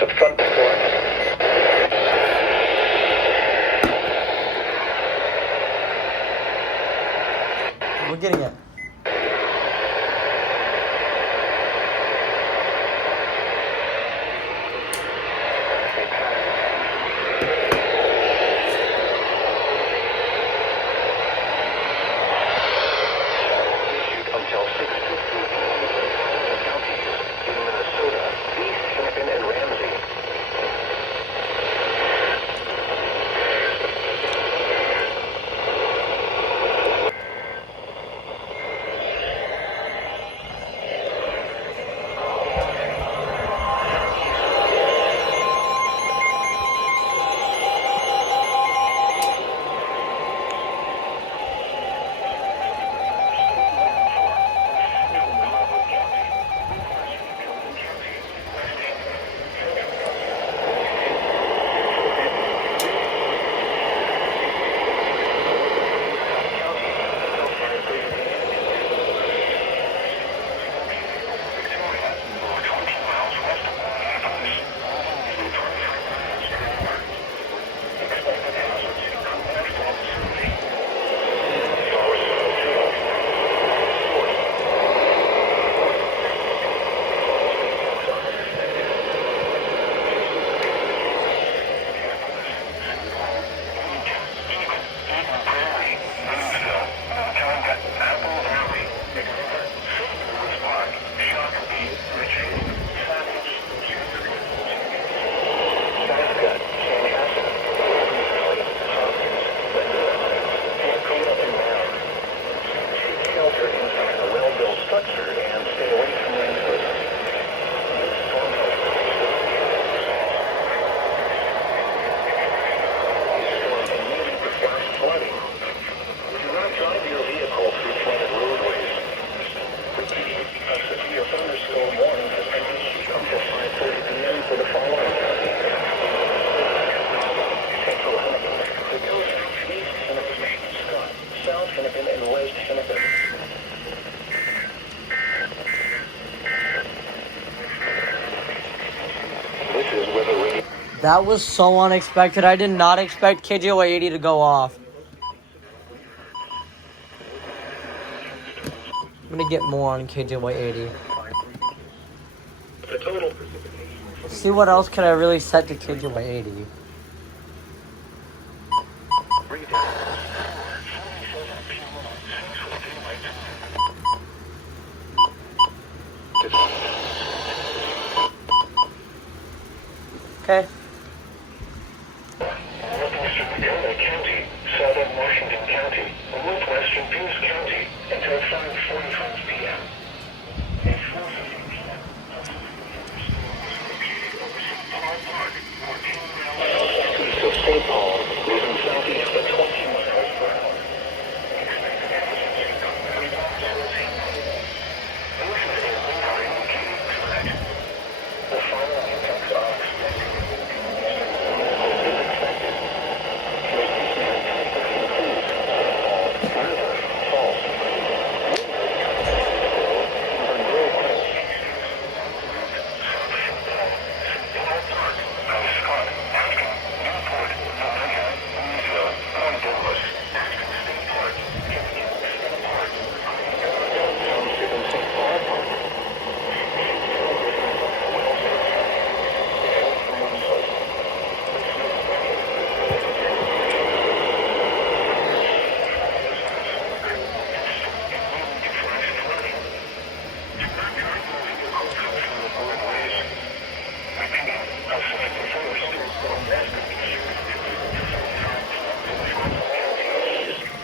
to front deployment. We're getting it. Until 6:15 counties in Minnesota, East, Hennepin, and Ramsey. That was so unexpected. I did not expect KJY 80 to go off. I'm gonna get more on KJY 80. See what else can I really set to KJY 80. Okay. Northwestern Dakota County, southern Washington County, northwestern Pierce County until 5:45 p.m. Southeast of St. Paul, moving southeast at 20 miles per hour. The following effects are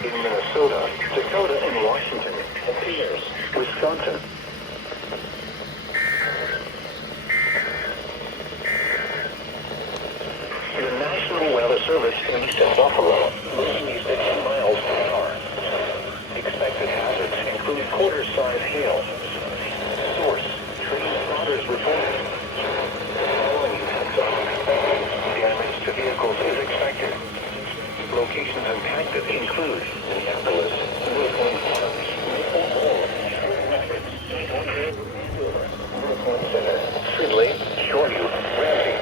in Minnesota, Dakota, and Washington, and Pierce, Wisconsin. The National Weather Service east of Buffalo, moving east at 10 miles per hour. Expected hazards include quarter-size hail. Source, train spotters reported. Following effects are expected. Damage to vehicles is expected. Locations impacted include Minneapolis, Brooklyn Park, Maple Grove, Rapids, Brooklyn Center, Findlay, Shoreview, Ramsey,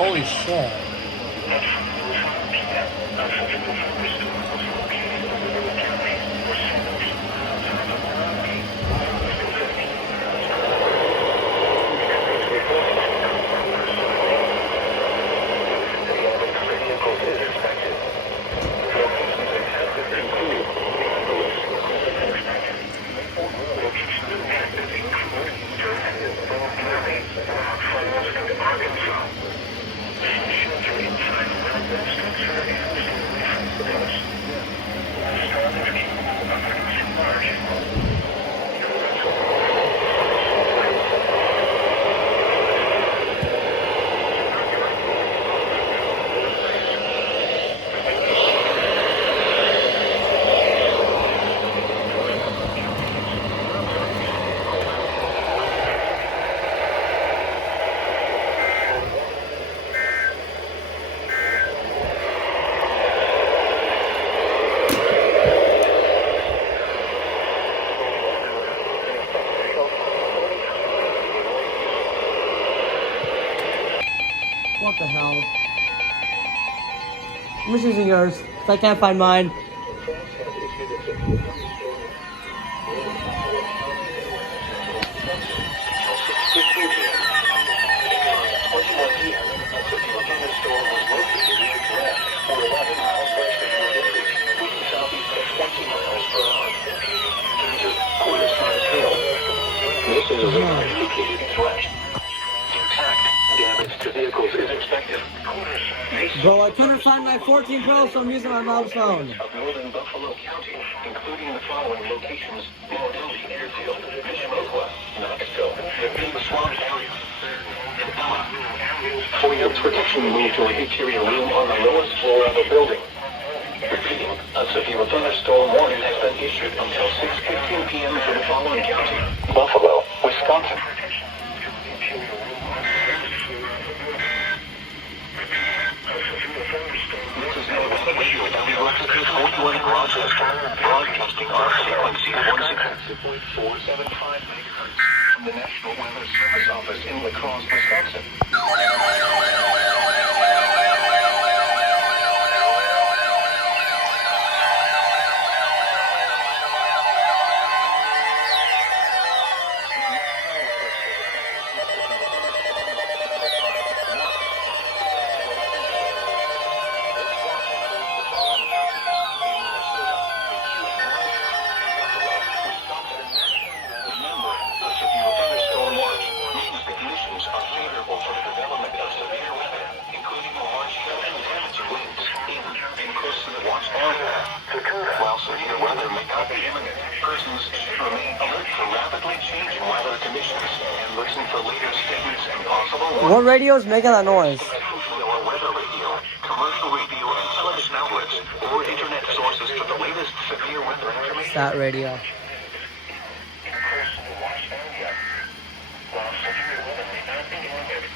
Holy shit. What the hell? I'm just using yours, because I can't find mine. This is a indicated threat. Intact damage to vehicles is expected. Bro, I couldn't find my 14 Pro, so I'm using my mom's phone. Of northern Buffalo County, including the following locations: Montgomery Airfield, Mishawaka, Knoxville, the Swamp area, and Ella. For your protection, move to an interior room on the lowest floor of the building. Repeating, a severe thunderstorm warning has been issued until 6:15 p.m. for the following county: Buffalo, Wisconsin. This is Northwest Radio WXQ 41 Rochester, broadcasting on frequency 16.475 MHz from the National Weather Service Office in La Crosse, Wisconsin. While severe weather may not be imminent, persons should remain alert for rapidly changing weather conditions and listen for later statements and possible What radio is making that noise? our weather radio, commercial radio and television outlets, or internet sources for the latest severe weather information. That radio.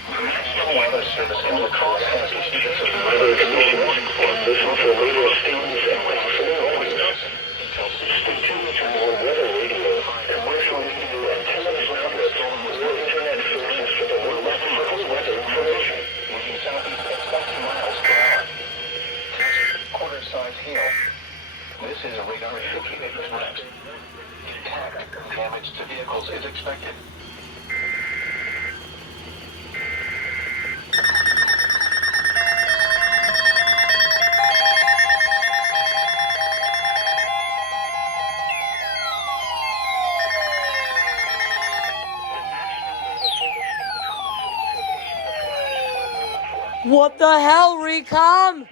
The National Weather Service in La Crosse has issued a severe weather condition warning for listen for radio statements and Wisconsin until 6:15 to more weather radio, commercial radio and television outlets, or internet sources for the 11 miles weather information moving southeast at 20 miles per hour. Quarter-size hail. This is a radar indicated threat. Intact damage to vehicles is expected. What the hell, Recom?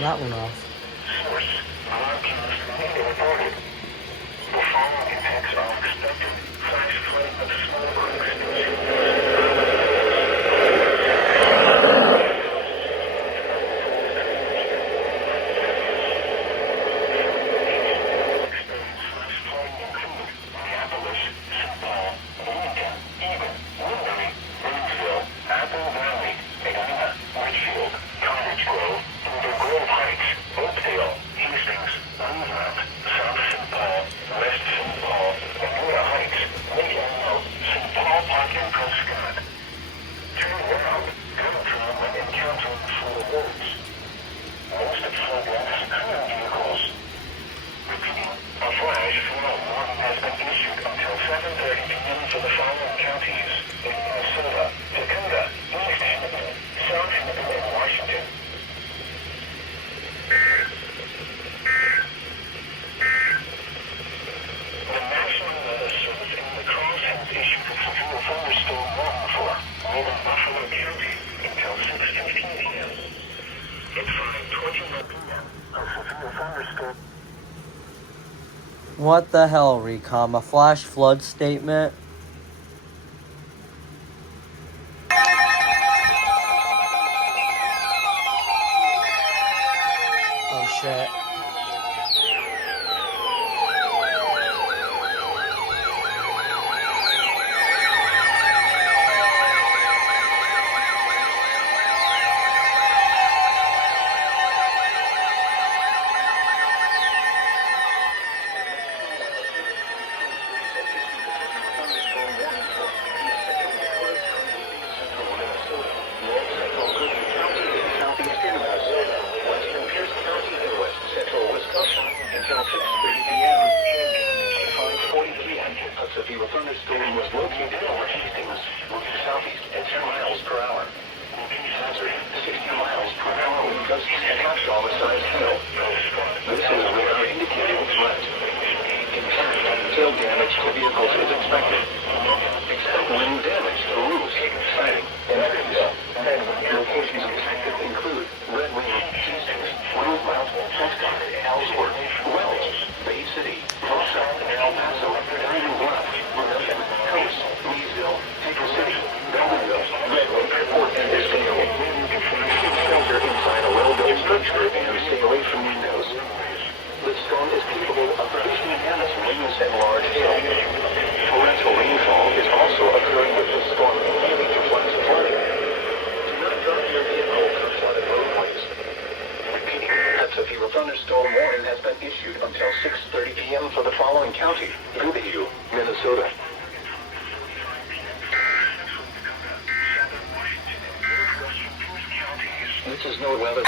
That one off. Source: alarm cues reported. The following impacts are expected: flash flooding of small creeks What the hell, Recom? A flash flood statement? Oh shit. Severe thunderstorm was located over Hastings, moving southeast at 10 miles per hour. Hazard, 60 miles per hour wind gusts and dollar-sized hail. This is radar indicating threat. Impact, hail damage to vehicles is expected. Expect wind damage to roofs, siding, and trees. Locations expected include Red Wing, Hastings, Blue Mount, Prescott, Ellsworth, Wells, Bay City, Tulsa, El Paso, Diamond Bluff, Wilmington, Coast, Leesville, Taker City, Belleville, Redwood, Airport, and Biscayne. Shelter inside a well-built structure and stay away from windows. The storm is capable of producing damage, winds, and large hail. Torrential rainfall is also occurring with this storm, leading to flooding. Do not drive your vehicle through flooded roadways. Repeating, a severe thunderstorm warning has been issued until 6:30 p.m. for the following county: Goodhue, Minnesota. This is no weather.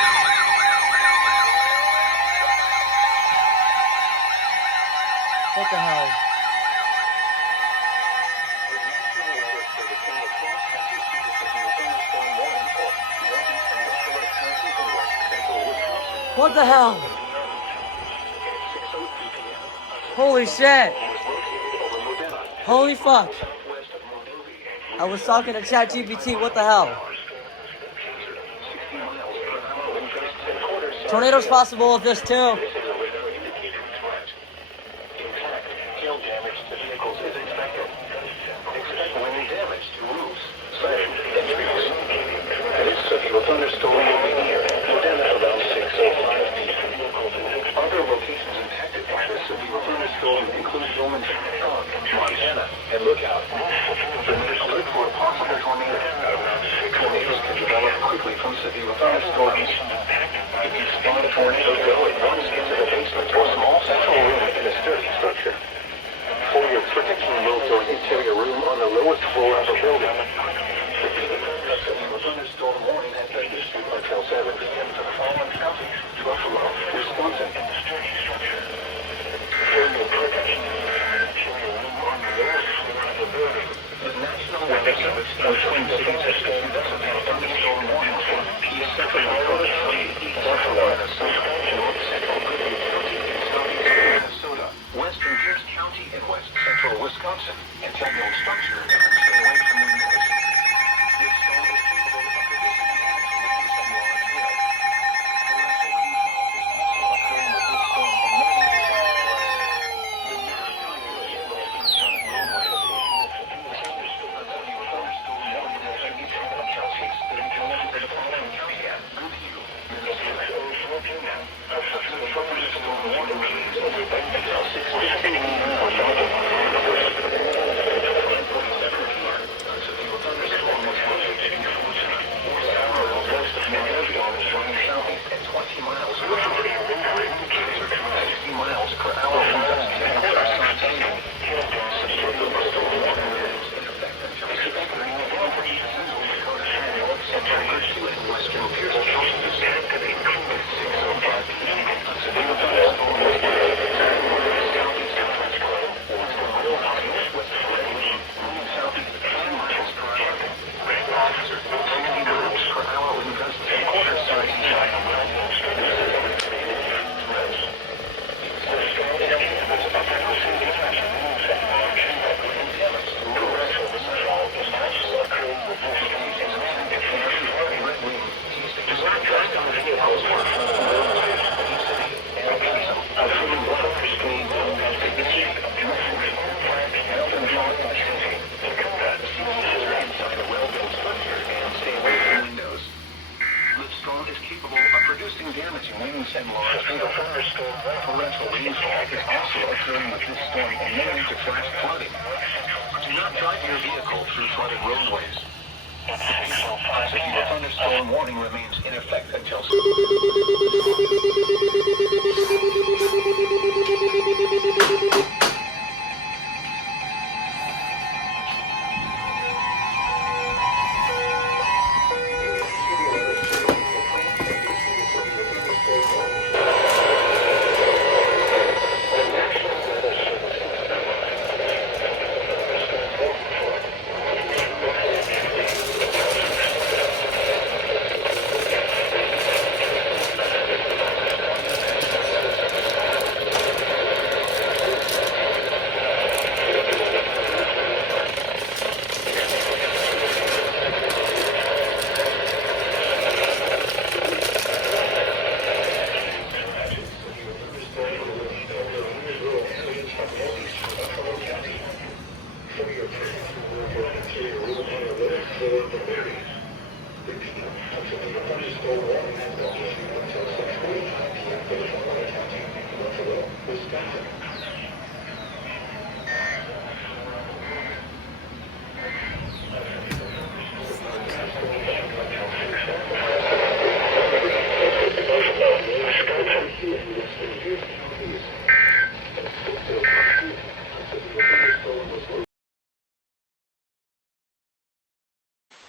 What the hell? What the hell? Holy shit. Holy fuck. I was talking to ChatGPT, what the hell? Tornadoes possible with this too. Hail damage to vehicles is expected. Expect wind damage to roofs, siding, and trees. This severe thunderstorm will be near Modena around 6:05 p.m. Other locations impacted by the severe thunderstorm include Wilmington, Montana, and Lookout. Remain alert for a possible tornado. Tornadoes can develop quickly from severe thunderstorms. If you spot a tornado, go at once into the basement or small central room in a sturdy structure. For your protection, move to an interior room on the lowest floor of a building. A severe thunderstorm warning has been issued until 7 p.m. to the following counties: Buffalo, Wisconsin. The National Weather Service and Twin Cities has issued a severe thunderstorm warning for East Central Iowa County, Buffalo, Minnesota, North Central Goodhue County, Southeast Minnesota, Western Pierce County, and West Central Wisconsin. Until no structure and stay away from windows. This storm is capable of producing damage, winds, and large hail. Torrential rainfall is also occurring with this storm and leading to flash floods. The National Weather Service has flooded roadways. A severe thunderstorm warning has been issued until 6:30 p.m. to the following county: Goodhue, Minnesota. A severe thunderstorm warning is until 6:15 p.m. dealing with this storm immune to flash flooding. Do not drive your vehicle through flooded roadways. A severe thunderstorm warning remains in effect until...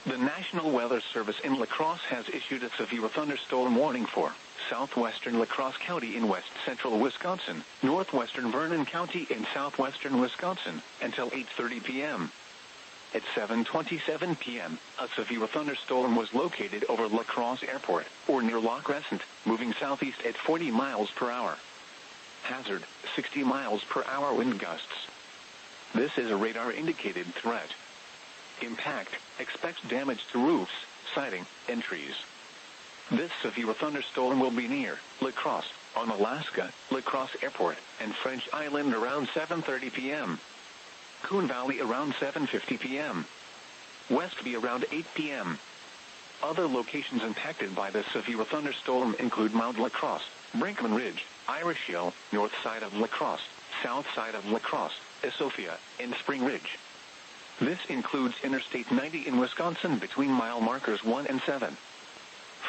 The National Weather Service in La Crosse has issued a severe thunderstorm warning for southwestern La Crosse County in west central Wisconsin, northwestern Vernon County in southwestern Wisconsin, until 8:30 p.m. At 7:27 p.m., a severe thunderstorm was located over La Crosse Airport, or near La Crescent, moving southeast at 40 miles per hour. Hazard, 60 miles per hour wind gusts. This is a radar-indicated threat. Impact, expects damage to roofs, siding, and trees. This severe thunderstorm will be near La Crosse, on Alaska, La Crosse Airport, and French Island around 7:30 p.m. Coon Valley around 7:50 p.m. Westby around 8 p.m. Other locations impacted by this severe thunderstorm include Mount La Crosse, Brinkman Ridge, Irish Hill, north side of La Crosse, south side of La Crosse, Esofia, and Spring Ridge. This includes Interstate 90 in Wisconsin between mile markers 1 and 7.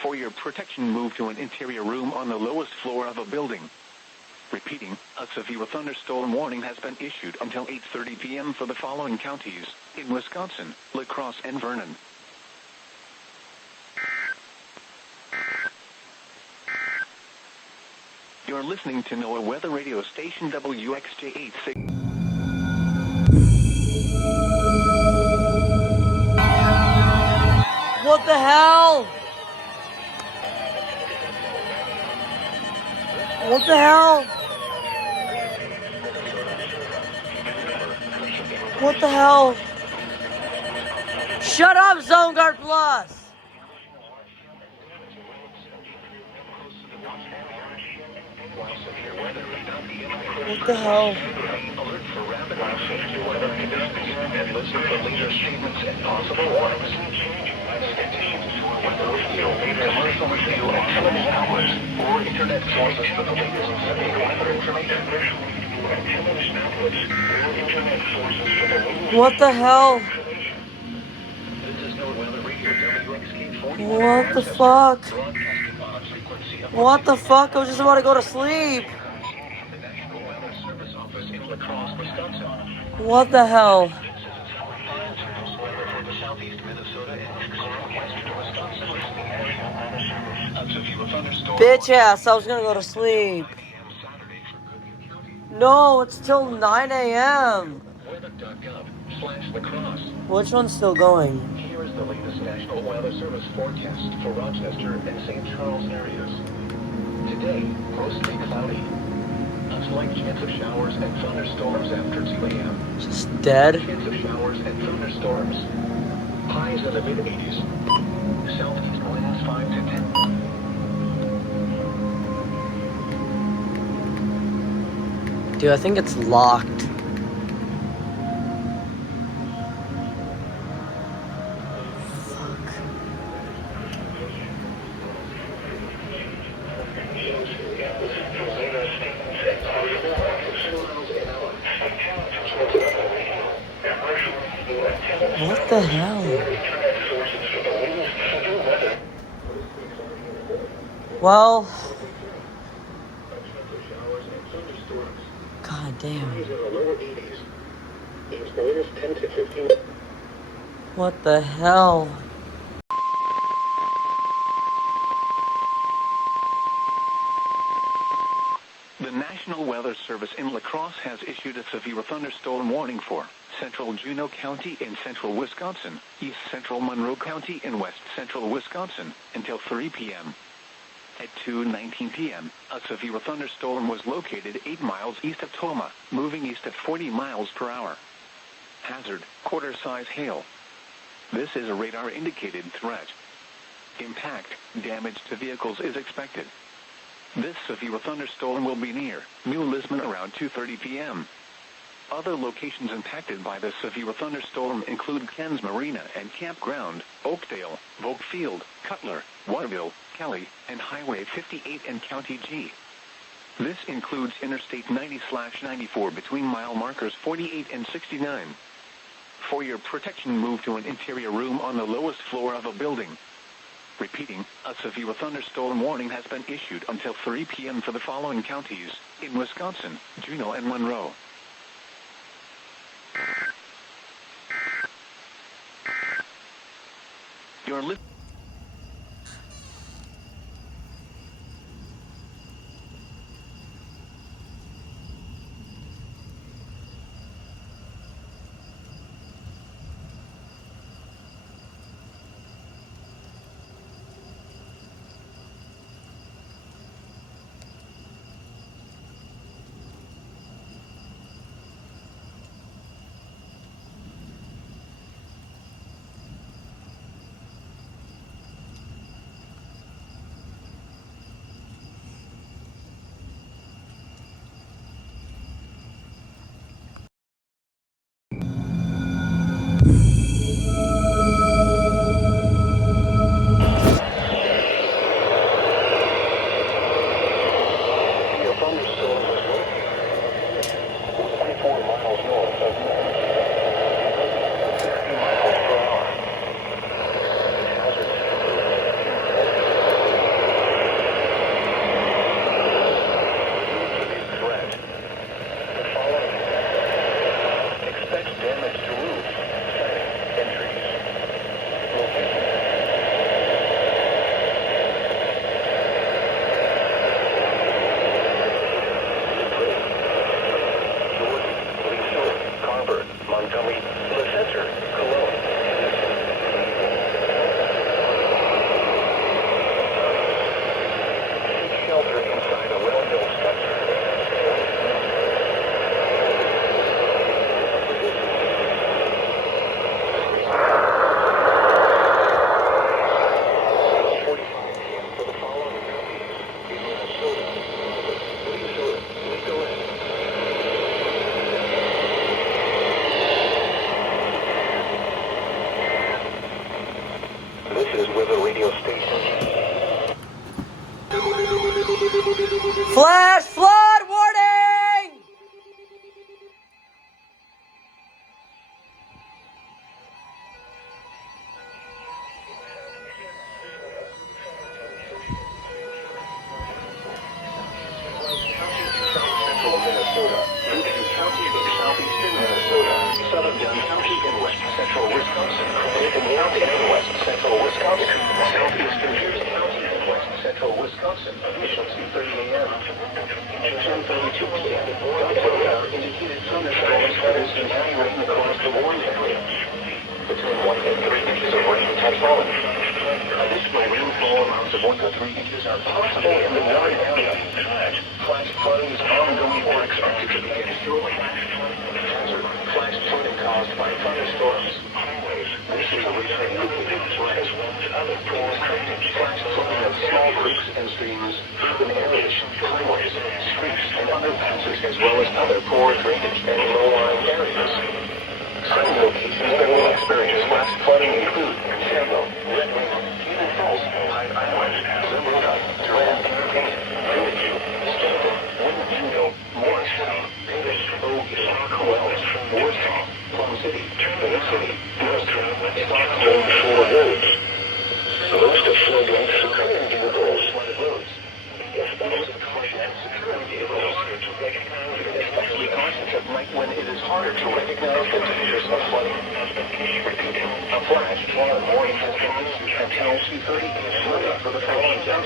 For your protection, move to an interior room on the lowest floor of a building. Repeating, a severe thunderstorm warning has been issued until 8:30 p.m. for the following counties in Wisconsin: La Crosse and Vernon. You're listening to NOAA Weather Radio Station WXJ86. What the hell? What the hell? What the hell? Shut up, Zone Guard Plus! What the hell? Alert for rapid uncertainty weather conditions and listen for later statements and possible warnings. Conditions for weather radio, commercial radio, and television outlets, or internet sources for the latest severe weather information. Television outlets or internet sources for the latest. What the hell? This is NOAA Weather Radio WXK40. What the fuck? Broadcasting on a frequency of What the fuck? I was just about to go to sleep. the National Weather Service office in La Crosse, Wisconsin. What the hell? Bitch ass, I was gonna go to sleep. No, it's till 9 a.m. Which one's still going? Here is the latest National Weather Service forecast for Rochester and St. Charles areas. Today, mostly cloudy. A slight chance of showers and thunderstorms after 2 a.m. Just dead? Chance of showers and thunderstorms. Highs in the mid-80s. Southeast winds 5 to 10. Dude, I think it's locked. What the hell? Well, god damn. What the hell? The National Weather Service in La Crosse has issued a severe thunderstorm warning for central Juneau County in central Wisconsin, east central Monroe County in west central Wisconsin, until 3 p.m. At 2:19 p.m., a severe thunderstorm was located 8 miles east of Toma, moving east at 40 miles per hour. Hazard, quarter-size hail. This is a radar-indicated threat. Impact, damage to vehicles is expected. This severe thunderstorm will be near New Lisbon around 2:30 p.m. Other locations impacted by the severe thunderstorm include Ken's Marina and Campground, Oakdale, Vogue Field, Cutler, Waterville, Kelly, and Highway 58 and County G. This includes Interstate 90/94 between mile markers 48 and 69. For your protection, move to an interior room on the lowest floor of a building. Repeating, a severe thunderstorm warning has been issued until 3 p.m. for the following counties in Wisconsin: Juneau and Monroe. You're listening. Flash flood warning! Wisconsin, official 2:30 a.m. 10:32 p.m. Radar indicated thunderstorms headed to heavy rain across the Warren area. Between 1 and 3 inches of rain has fallen. Additional rainfall amounts of 1 to 3 inches are possible in the Warren area. Flash flooding is ongoing or expected to begin shortly. Hazard, flash flooding caused by thunderstorms. This is a radar indicated threat. Flash flooding of small creeks and streams, urban areas, highways, streets, and underpasses, as well as other poor drainage and low-lying areas. Some locations that will experience flash flooding include Shambo, Red Wing, Cannon Falls, Pine Island, Zamunda, Durand, Villages, Stanton, Winnebago, Morristown, Davis, Oak, Wells, Warsaw, Plum City, Bay City, North Stockholm Florida roads. Most of flood-linked civilian vehicles. Especially cautious at night when it is harder to recognize the dangers of flooding. A flash flood warning has been issued until 2:30 p.m. for the following days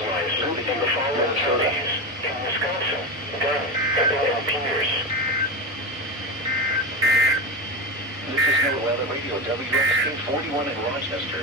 in the following counties. In Wisconsin, Dunn, and Peters. This is NOAA Weather Radio, WXK 41 in Rochester.